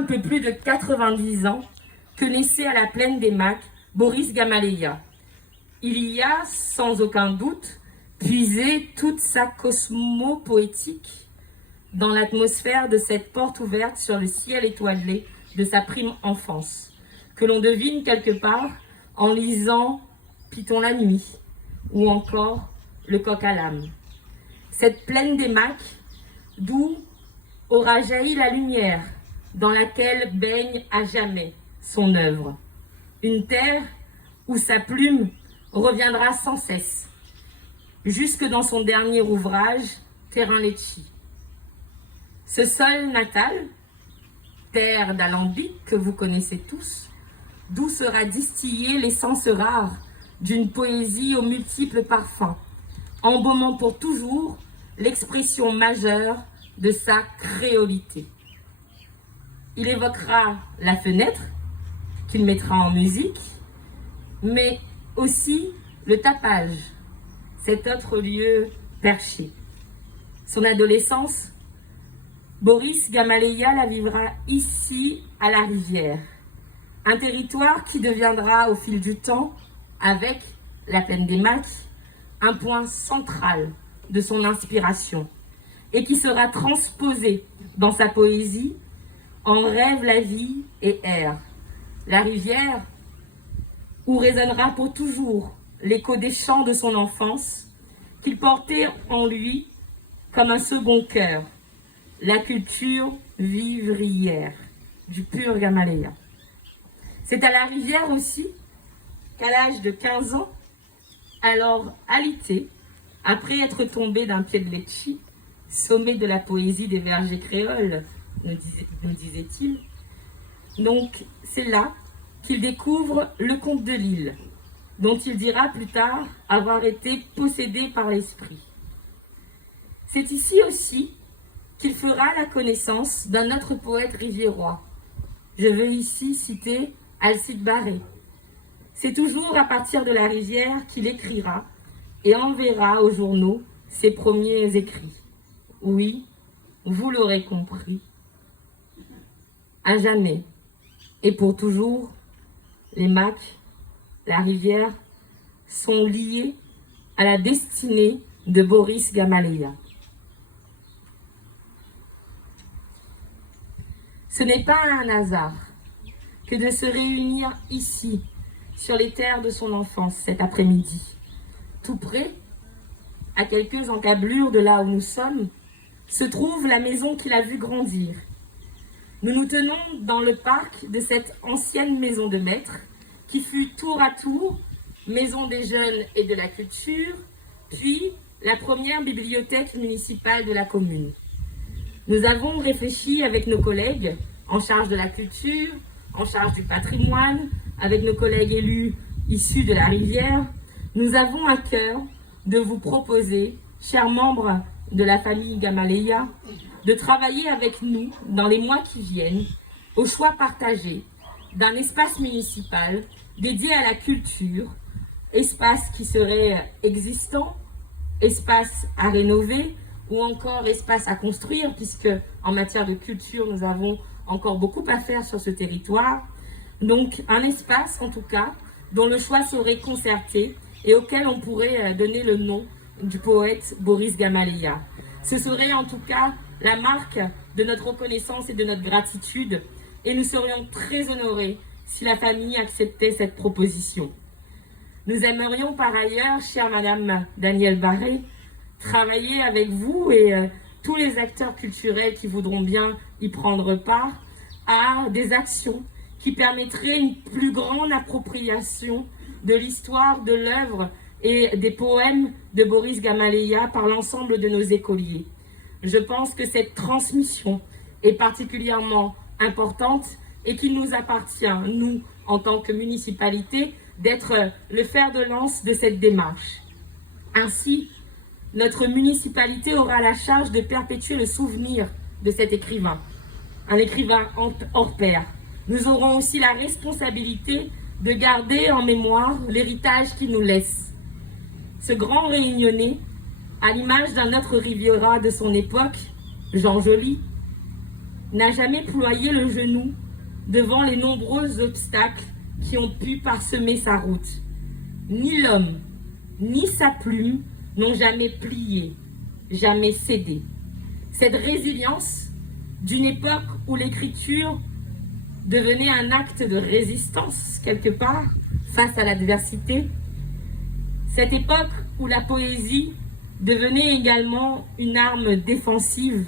un peu plus de 90 ans que naissait à la plaine des Macs Boris Gamaleya. Il y a, sans aucun doute, puisé toute sa cosmopoétique dans l'atmosphère de cette porte ouverte sur le ciel étoilé de sa prime enfance, que l'on devine quelque part en lisant Python la nuit ou encore Le coq à l'âme. Cette plaine des Macs, d'où aura jailli la lumière dans laquelle baigne à jamais son œuvre. Une terre où sa plume reviendra sans cesse, jusque dans son dernier ouvrage, Terrain Lecce. Ce sol natal, terre d'alambic que vous connaissez tous, d'où sera distillée l'essence rare d'une poésie aux multiples parfums, embaumant pour toujours l'expression majeure de sa créolité. Il évoquera la fenêtre, qu'il mettra en musique, mais aussi le tapage, cet autre lieu perché. Son adolescence, Boris Gamaleya la vivra ici à la Rivière, un territoire qui deviendra au fil du temps, avec la plaine des Macs, un point central de son inspiration et qui sera transposé dans sa poésie en rêve la vie et air. La rivière où résonnera pour toujours l'écho des chants de son enfance qu'il portait en lui comme un second cœur, la culture vivrière du pur Gamaleya. C'est à la rivière aussi qu'à l'âge de 15 ans, alors alité, après être tombé d'un pied de Lecce, sommet de la poésie des vergers créoles, nous disait-il. Donc c'est là qu'il découvre le conte de l'île, dont il dira plus tard avoir été possédé par l'esprit. C'est ici aussi qu'il fera la connaissance d'un autre poète riviérois. Je veux ici citer Alcide Barré. C'est toujours à partir de la rivière qu'il écrira et enverra aux journaux ses premiers écrits. Oui, vous l'aurez compris, à jamais et pour toujours, les Macs, la rivière, sont liés à la destinée de Boris Gamaleya. Ce n'est pas un hasard que de se réunir ici, sur les terres de son enfance, cet après-midi. Tout près, à quelques encablures de là où nous sommes, se trouve la maison qu'il a vue grandir. Nous nous tenons dans le parc de cette ancienne maison de maître, qui fut tour à tour maison des jeunes et de la culture, puis la première bibliothèque municipale de la commune. Nous avons réfléchi avec nos collègues en charge de la culture, en charge du patrimoine, avec nos collègues élus issus de la rivière. Nous avons à cœur de vous proposer, chers membres de la famille Gamaleya, de travailler avec nous dans les mois qui viennent au choix partagé d'un espace municipal dédié à la culture, espace qui serait existant, espace à rénover ou encore espace à construire, puisque en matière de culture, nous avons encore beaucoup à faire sur ce territoire. Donc un espace en tout cas dont le choix serait concerté et auquel on pourrait donner le nom du poète Boris Gamaleya. Ce serait en tout cas la marque de notre reconnaissance et de notre gratitude et nous serions très honorés si la famille acceptait cette proposition. Nous aimerions par ailleurs, chère Madame Danielle Barré, travailler avec vous et tous les acteurs culturels qui voudront bien y prendre part à des actions qui permettraient une plus grande appropriation de l'histoire, de l'œuvre et des poèmes de Boris Gamaleya par l'ensemble de nos écoliers. Je pense que cette transmission est particulièrement importante et qu'il nous appartient, nous, en tant que municipalité, d'être le fer de lance de cette démarche. Ainsi, notre municipalité aura la charge de perpétuer le souvenir de cet écrivain, un écrivain hors pair. Nous aurons aussi la responsabilité de garder en mémoire l'héritage qu'il nous laisse. Ce grand réunionnais, à l'image d'un autre Riviera de son époque, Jean Joly, n'a jamais ployé le genou devant les nombreux obstacles qui ont pu parsemer sa route. Ni l'homme, ni sa plume n'ont jamais plié, jamais cédé. Cette résilience d'une époque où l'écriture devenait un acte de résistance quelque part face à l'adversité, cette époque où la poésie devenait également une arme défensive,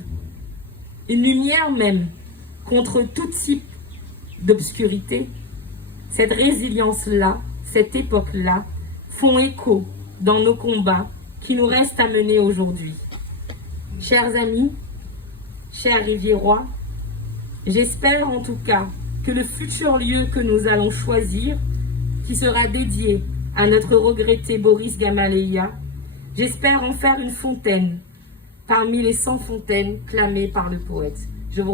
une lumière même contre tout type d'obscurité, cette résilience-là, cette époque-là, font écho dans nos combats qui nous restent à mener aujourd'hui. Chers amis, chers Riviérois, j'espère en tout cas que le futur lieu que nous allons choisir, qui sera dédié à notre regretté Boris Gamaleya, j'espère en faire une fontaine parmi les 100 fontaines clamées par le poète.